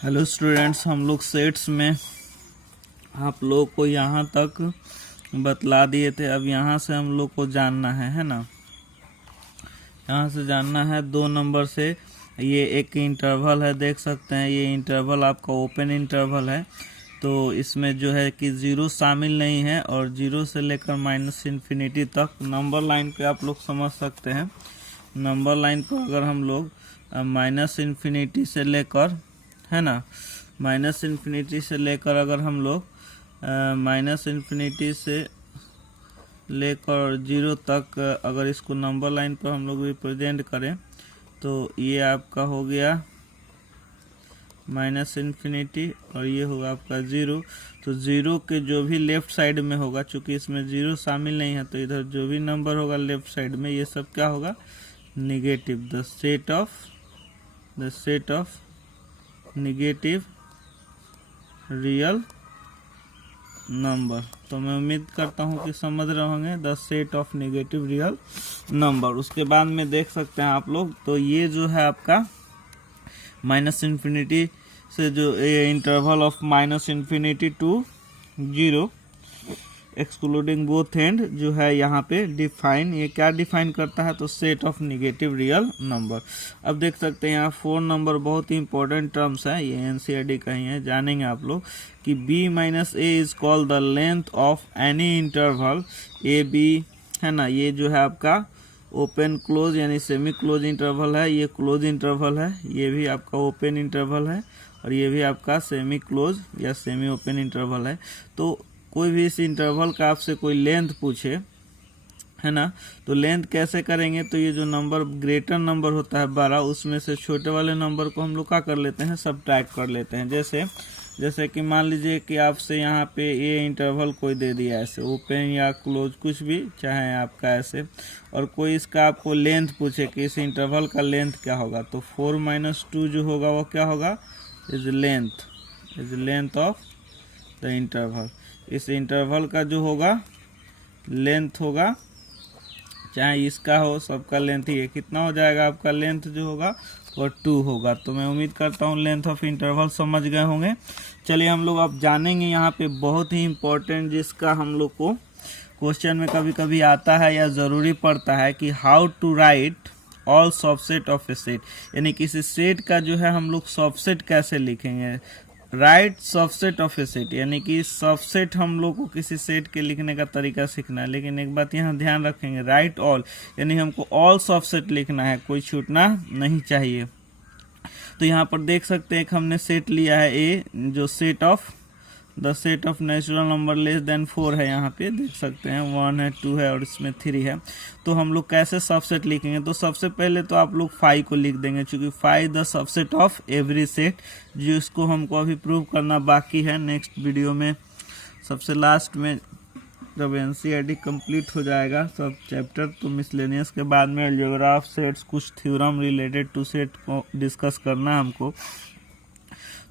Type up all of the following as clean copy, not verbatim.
Hello students, हम लोग sets में आप लोग को यहाँ तक बतला दिए थे। अब यहाँ से हम लोग को जानना है ना। यहाँ से जानना है 2 नंबर से। ये एक इंटरवल है, देख सकते हैं ये इंटरवल आपका ओपन इंटरवल है। तो इसमें जो है कि 0 शामिल नहीं है और 0 से लेकर -इन्फिनिटी तक नंबर लाइन पे आप लोग समझ सकते हैं। नंबर लाइन पर अगर हम लोग -इन्फिनिटी से लेकर, है ना, -इन्फिनिटी से लेकर अगर हम लोग -इन्फिनिटी से लेकर 0 तक अगर इसको नंबर लाइन पर हम लोग रिप्रेजेंट करें तो ये आपका हो गया -इन्फिनिटी और ये होगा आपका 0। तो 0 के जो भी लेफ्ट साइड में होगा, चूंकि इसमें 0 शामिल नहीं है तो इधर जो भी नंबर होगा लेफ्ट साइड में ये सब क्या होगा, negative. The set of negative real number. तो मैं उम्मीद करता हूँ कि समझ रहे होंगे, the set of negative real number. उसके बाद में देख सकते हैं आप लोग, तो ये जो है आपका -इन्फिनिटी से जो interval of -infinity to 0 excluding both end जो है यहाँ पे डिफाइन, ये क्या डिफाइन करता है, तो set of negative real number. अब देख सकते हैं यहाँ 4 नंबर बहुत ही इंपॉर्टेंट टर्म्स है, ये एनसीईआरटी का ही है, जानेंगे आप लोग कि b-a is called the length of any interval A B, है ना। ये जो है आपका ओपन क्लोज यानी सेमी क्लोज इंटरवल है, ये क्लोज इंटरवल है, ये भी आपका ओपन इंटरवल है और ये भी आपका सेमी क्लोज या सेमी ओपन इंटरवल है। तो कोई भी इस इंटरवल का आपसे कोई लेंथ पूछे, है ना, तो लेंथ कैसे करेंगे, तो ये जो नंबर ग्रेटर नंबर होता है 12, उसमें से छोटे वाले नंबर को हम लोग क्या कर लेते हैं, सबट्रैक्ट कर लेते हैं। जैसे कि मान लीजिए कि आपसे यहाँ पे ये इंटरवल कोई दे दिया ऐसे ओपन या क्लोज कुछ भी चाहे आपका ऐसे, और कोई इसका आपको लेंथ पूछे कि इस इंटरवल का लेंथ क्या होगा, तो 4 - 2 जो होगा वो क्या होगा, is length of the interval. इस इंटरवल का जो होगा लेंथ होगा, चाहे इसका हो, सबका लेंथ ही है, कितना हो जाएगा आपका लेंथ जो होगा वो 2 होगा। तो मैं उम्मीद करता हूँ लेंथ ऑफ इंटरवल समझ गए होंगे। चलिए हम लोग अब जानेंगे यहाँ पे बहुत ही इम्पोर्टेंट, जिसका हम लोग को क्वेश्चन में कभी कभी आता है या ज़रूरी पड़ता है कि how to write all subset of a set, यानी किसी सेट का जो है हम लोग सबसेट कैसे लिखेंगे। Right subset of a set, यानी कि सबसेट हम लोग को किसी सेट के लिखने का तरीका सीखना है। लेकिन एक बात यहाँ ध्यान रखेंगे, राइट ऑल यानी हमको ऑल सबसेट लिखना है, कोई छूटना नहीं चाहिए। तो यहाँ पर देख सकते हैं एक हमने सेट लिया है ए, जो the set of natural number less than 4 है, यहाँ पे देख सकते हैं 1 है, 2 है और इसमें 3 है। तो हम लोग कैसे सबसेट लिखेंगे, तो सबसे पहले तो आप लोग 5 को लिख देंगे, क्योंकि 5 the subset of every set, जिसको हमको अभी प्रूव करना बाकी है। नेक्स्ट वीडियो में सबसे लास्ट में जब एनसीईआरटी कंप्लीट हो जाएगा सब चैप्टर, तो मिसलेनियस के बाद में अलजेब्रा ऑफ सेट्स कुछ थ्योरम रिलेटेड टू सेट को डिस्कस करना है हमको।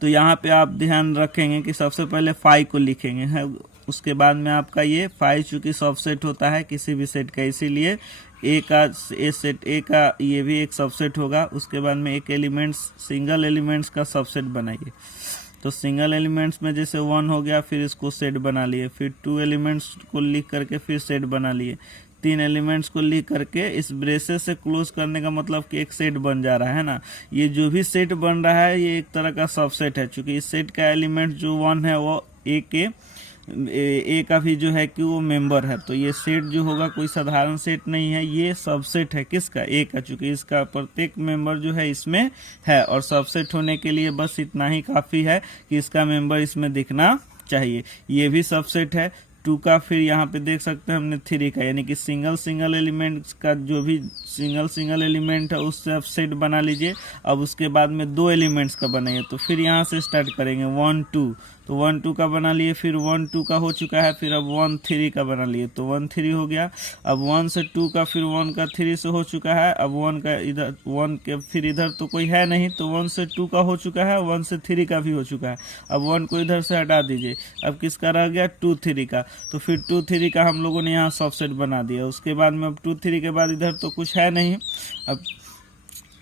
तो यहाँ पे आप ध्यान रखेंगे कि सबसे पहले 5 को लिखेंगे, है, उसके बाद में आपका ये 5 चूंकि सबसेट होता है किसी भी सेट का, इसीलिए सेट ए का ये भी एक सबसेट होगा। उसके बाद में एक एलिमेंट्स, सिंगल एलिमेंट्स का सबसेट बनाइए। तो सिंगल एलिमेंट्स में जैसे 1 हो गया, फिर इसको सेट बना लिए, फिर 2 एलिमेंट्स को लिख करके फिर सेट बना लिए, 3 एलिमेंट्स को लिख करके इस ब्रेसेस से क्लोज करने का मतलब कि एक सेट बन जा रहा है ना। ये जो भी सेट बन रहा है ये एक तरह का सबसेट है, क्योंकि इस सेट का एलिमेंट जो 1 है वो ए का भी जो है कि वो मेंबर है। तो ये सेट जो होगा कोई साधारण सेट नहीं है, ये सबसेट है किसका, ए का, चूंकि इसका प्रत्येक मेंबर जो है इसमें है। और सबसेट होने के लिए बस इतना ही काफी है कि इसका मेंबर इसमें दिखना चाहिए। ये भी सबसेट है 2 का, फिर यहाँ पे देख सकते हैं हमने 3 का, यानी कि सिंगल एलिमेंट्स का जो भी सिंगल एलिमेंट है उससे आप सेट बना लीजिए। अब उसके बाद में 2 एलिमेंट्स का बनाइए, तो फिर यहाँ से स्टार्ट करेंगे 1 2, तो 1 2 का बना लिए, फिर 1 2 का हो चुका है, फिर अब 1 3 का बना लिए, तो 1 3 हो गया। अब 1 से 2 का, फिर 1 का 3 से हो चुका है, अब 1 का इधर 1 के फिर इधर तो कोई है नहीं, तो 1 से 2 का हो चुका है, 1 से 3 का भी हो चुका है। अब 1 को इधर से हटा दीजिए, अब किसका रह गया 2 3 का, तो फिर 2 3 का हम लोगों ने यहाँ सबसेट बना दिया। उसके बाद में अब 2 3 के बाद इधर तो कुछ है नहीं, अब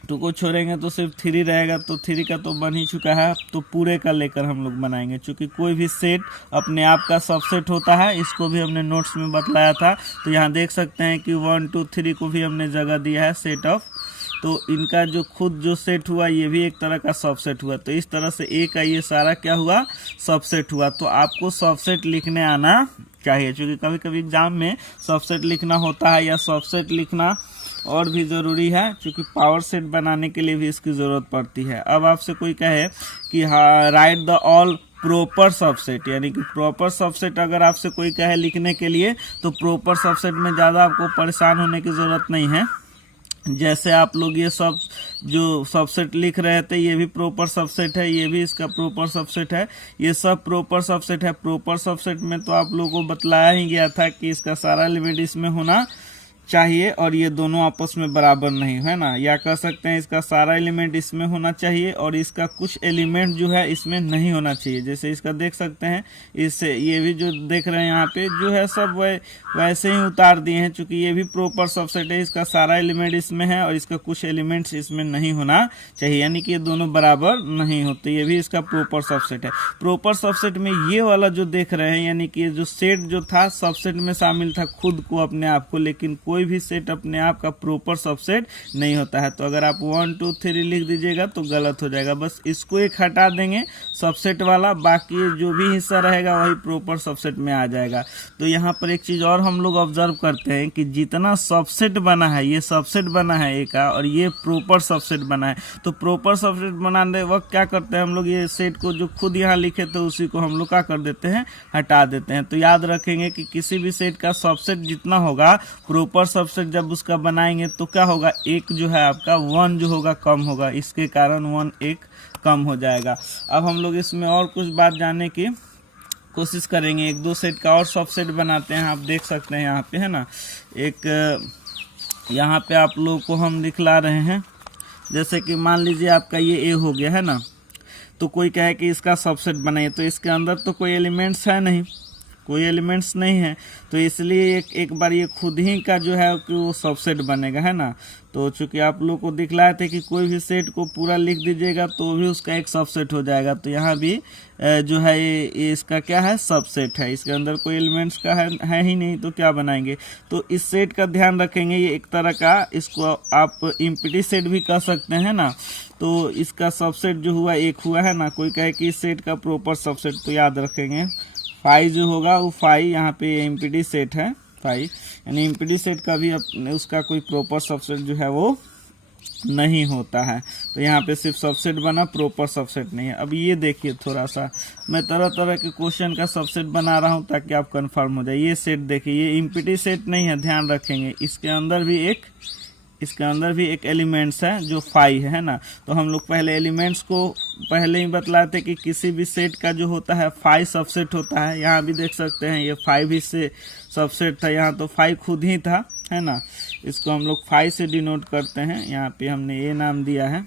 2 को छोड़ेंगे तो सिर्फ 3 रहेगा, तो 3 का तो बन ही चुका है। तो पूरे का लेकर हम लोग बनाएंगे, क्योंकि कोई भी सेट अपने आप का सबसेट होता है, इसको भी हमने नोट्स में बतलाया था। तो यहाँ देख सकते हैं कि 1 2 3 को भी हमने जगह दिया है सेट ऑफ, तो इनका जो खुद जो सेट हुआ ये भी एक तरह का सबसेट हुआ। तो इस तरह से ए का ये सारा क्या हुआ, सबसेट हुआ। तो आपको सबसेट लिखने आना चाहिए, क्योंकि कभी कभी एग्जाम में सबसेट लिखना होता है, या सबसेट लिखना और भी ज़रूरी है, क्योंकि पावर सेट बनाने के लिए भी इसकी ज़रूरत पड़ती है। अब आपसे कोई कहे कि हाँ right the all proper subset, यानी कि प्रॉपर सबसेट अगर आपसे कोई कहे लिखने के लिए, तो प्रॉपर सबसेट में ज़्यादा आपको परेशान होने की ज़रूरत नहीं है। जैसे आप लोग ये सब जो सबसेट लिख रहे थे, ये भी प्रॉपर सबसेट है, ये भी इसका प्रॉपर सबसेट है, ये सब प्रॉपर सबसेट है। प्रॉपर सबसेट में तो आप लोगों को बतलाया ही गया था कि इसका सारा एलिमेंट इसमें होना चाहिए और ये दोनों आपस में बराबर नहीं, है ना। या कह सकते हैं इसका सारा एलिमेंट इसमें होना चाहिए और इसका कुछ एलिमेंट जो है इसमें नहीं होना चाहिए। जैसे इसका देख सकते हैं, इससे ये भी जो देख रहे हैं यहाँ पे जो है सब वैसे ही उतार दिए हैं, क्योंकि ये भी प्रॉपर सबसेट है। इसका सारा एलिमेंट इसमें है और इसका कुछ एलिमेंट्स इसमें नहीं होना चाहिए, यानी कि ये दोनों बराबर नहीं होते। ये भी इसका प्रॉपर सबसेट है। प्रॉपर सबसेट में ये वाला जो देख रहे हैं, यानी कि ये जो सेट जो था सबसेट में शामिल था खुद को, अपने आप को, लेकिन कोई भी सेट अपने आप का प्रॉपर सबसेट नहीं होता है। तो अगर आप 1 2 3 लिख दीजिएगा तो गलत हो जाएगा। बस इसको एक हटा देंगे सबसेट वाला, बाकी जो भी हिस्सा रहेगा वही प्रॉपर सबसेट में आ जाएगा। तो यहाँ पर एक चीज और हम लोग ऑब्जर्व करते हैं कि जितना सबसेट बना है, ये सबसेट बना है ए का और ये प्रॉपर सबसेट बना है। तो प्रॉपर सबसेट बनाने वक्त क्या करते हैं हम लोग, ये सेट को जो खुद यहाँ लिखे तो उसी को हम लोग क्या कर देते हैं, हटा देते हैं। तो याद रखेंगे कि किसी भी सेट का सबसेट जितना होगा, प्रॉपर सबसेट जब उसका बनाएंगे तो क्या होगा, एक जो है आपका 1 जो होगा कम होगा, इसके कारण 1 एक कम हो जाएगा। अब हम लोग इसमें और कुछ बात जानने की कोशिश करेंगे। 1 2 सेट का और सबसेट बनाते हैं। आप देख सकते हैं यहाँ पे, है ना, एक यहाँ पे आप लोग को हम दिखला रहे हैं। जैसे कि मान लीजिए आपका ये ए हो गया, है ना, तो कोई कहे कि इसका सबसेट बनाइए, तो इसके अंदर तो कोई एलिमेंट्स है नहीं, कोई एलिमेंट्स नहीं है, तो इसलिए एक बार ये खुद ही का जो है कि वो सबसेट बनेगा, है ना। तो चूंकि आप लोग को दिखलाए थे कि कोई भी सेट को पूरा लिख दीजिएगा तो भी उसका एक सबसेट हो जाएगा। तो यहाँ भी जो है ये इसका क्या है, सबसेट है। इसके अंदर कोई एलिमेंट्स का है ही नहीं, तो क्या बनाएंगे। तो इस सेट का ध्यान रखेंगे, ये एक तरह का, इसको आप इम्प्टी सेट भी कह सकते हैं ना। तो इसका सबसेट जो हुआ एक हुआ, है ना। कोई कहे कि इस सेट का प्रॉपर सबसेट, तो याद रखेंगे फाई जो होगा वो फाई, यहाँ पे एम्प्टी सेट है फाई, यानी एम्प्टी सेट का भी उसका कोई प्रॉपर सबसेट जो है वो नहीं होता है। तो यहाँ पे सिर्फ सबसेट बना, प्रॉपर सबसेट नहीं है। अब ये देखिए, थोड़ा सा मैं तरह तरह के क्वेश्चन का सबसेट बना रहा हूँ ताकि आप कंफर्म हो जाए। ये सेट देखिए, ये एम्प्टी सेट नहीं है, ध्यान रखेंगे। इसके अंदर भी एक एलिमेंट्स है जो फाई है ना। तो हम लोग पहले एलिमेंट्स को पहले ही बतलाए थे कि किसी भी सेट का जो होता है फाई सबसेट होता है। यहाँ भी देख सकते हैं ये फाई भी से सबसेट था, यहाँ तो फाई खुद ही था, है ना। इसको हम लोग फाई से डिनोट करते हैं, यहाँ पे हमने ये नाम दिया है,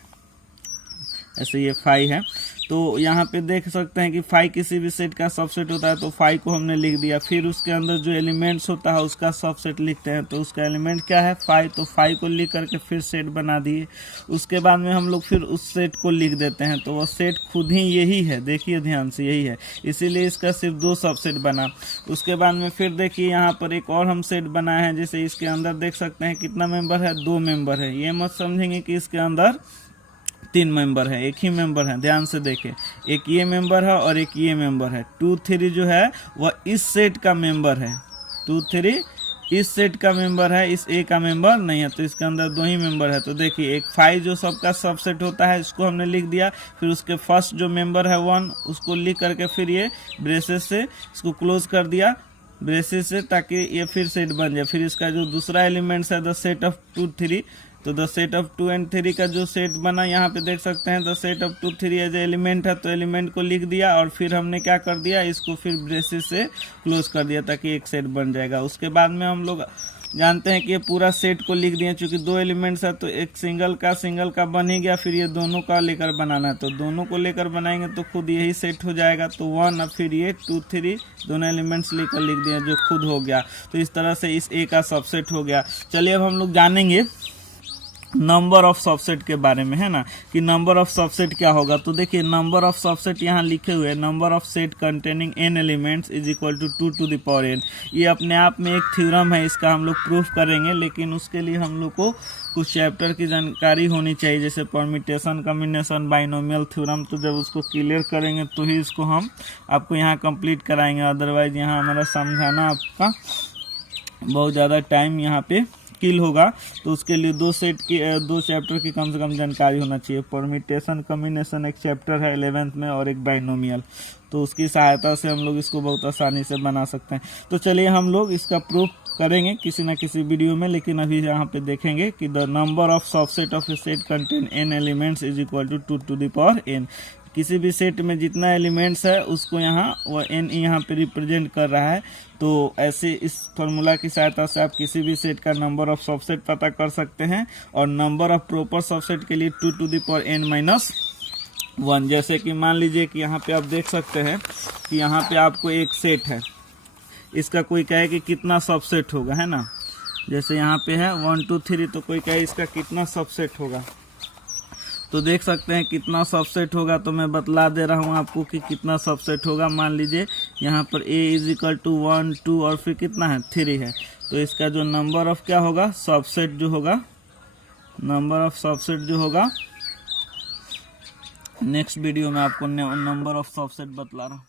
ऐसे ये फाई है। तो यहाँ पे देख सकते हैं कि फाई किसी भी सेट का सबसेट होता है, तो फाई को हमने लिख दिया। फिर उसके अंदर जो एलिमेंट्स होता है उसका सबसेट लिखते हैं, तो उसका एलिमेंट क्या है, फाई। तो फाई को लिख करके फिर सेट बना दिए। उसके बाद में हम लोग फिर उस सेट को लिख देते हैं, तो वो सेट खुद ही यही है, देखिए ध्यान से, यही है, इसीलिए इसका सिर्फ 2 सबसेट बना। उसके बाद में फिर देखिए यहाँ पर एक और हम सेट बनाए हैं। जैसे इसके अंदर देख सकते हैं कितना मेंबर है, 2 मेंबर है। ये मत समझेंगे कि इसके अंदर 3 मेंबर है, एक ही मेंबर है। ध्यान से देखें, एक ये मेंबर है और एक ये मेंबर है। 2 3 जो है वह इस सेट का मेंबर है, 2 3 इस सेट का मेंबर है, इस ए का मेंबर नहीं है। तो इसके अंदर 2 ही मेंबर है। तो देखिए एक फाई जो सबका सबसेट होता है, इसको हमने लिख दिया। फिर उसके फर्स्ट जो मेंबर है 1, उसको लिख करके फिर ये ब्रेसेस से इसको क्लोज कर दिया, ब्रेसेस से, ताकि ये फिर सेट बन जाए। फिर इसका जो दूसरा एलिमेंट्स है द सेट ऑफ 2 3, तो द सेट ऑफ 2 and 3 का जो सेट बना, यहाँ पे देख सकते हैं the set of 2 3 as element है। तो एलिमेंट को लिख दिया और फिर हमने क्या कर दिया, इसको फिर ब्रेसेस से क्लोज कर दिया ताकि एक सेट बन जाएगा। उसके बाद में हम लोग जानते हैं कि ये पूरा सेट को लिख दिया, चूंकि 2 एलिमेंट्स है तो एक सिंगल का बन ही गया। फिर ये दोनों का लेकर बनाना है, तो दोनों को लेकर बनाएंगे तो खुद यही सेट हो जाएगा। तो 1 और फिर ये 2 3 दोनों एलिमेंट्स लेकर लिख दिया जो खुद हो गया। तो इस तरह से इस ए का सबसेट हो गया। चलिए अब हम लोग जानेंगे नंबर ऑफ सबसेट के बारे में, है ना, कि नंबर ऑफ सबसेट क्या होगा। तो देखिए नंबर ऑफ सबसेट यहाँ लिखे हुए हैं, number of set containing n elements is equal to 2 to the power n। ये अपने आप में एक थ्योरम है, इसका हम लोग प्रूफ करेंगे, लेकिन उसके लिए हम लोग को कुछ चैप्टर की जानकारी होनी चाहिए, जैसे परम्यूटेशन, कॉम्बिनेशन, बाइनोमियल थ्योरम। तो जब उसको क्लियर करेंगे तो ही इसको हम आपको यहाँ कंप्लीट कराएंगे, अदरवाइज यहाँ हमारा समझाना आपका बहुत ज़्यादा टाइम यहाँ पे किल होगा। तो उसके लिए दो चैप्टर की कम से कम जानकारी होना चाहिए। परम्यूटेशन, कॉम्बिनेशन एक चैप्टर है 11th में, और एक बाइनोमियल, तो उसकी सहायता से हम लोग इसको बहुत आसानी से बना सकते हैं। तो चलिए हम लोग इसका प्रूफ करेंगे किसी न किसी वीडियो में, लेकिन अभी यहाँ पे देखेंगे कि the number of subset of a set contain n elements is equal to 2 to the power n। किसी भी सेट में जितना एलिमेंट्स है उसको यहाँ वह n यहाँ पे रिप्रेजेंट कर रहा है। तो ऐसे इस फॉर्मूला की सहायता से आप किसी भी सेट का नंबर ऑफ सबसेट पता कर सकते हैं, और नंबर ऑफ प्रॉपर सबसेट के लिए 2 to the power n minus 1। जैसे कि मान लीजिए कि यहाँ पे आप देख सकते हैं कि यहाँ पे आपको एक सेट है, इसका कोई कहे कि कितना सबसेट होगा, है ना, जैसे यहाँ पे है 1 2 3, तो कोई कहे इसका कितना सबसेट होगा, तो देख सकते हैं कितना सबसेट होगा। तो मैं बतला दे रहा हूँ आपको कि कितना सबसेट होगा। मान लीजिए यहाँ पर a इज इक्वल टू 1 2 और फिर कितना है 3 है, तो इसका जो नंबर ऑफ क्या होगा, सबसेट जो होगा, नंबर ऑफ सबसेट जो होगा, नेक्स्ट वीडियो में आपको नंबर ऑफ सबसेट बतला रहा हूँ।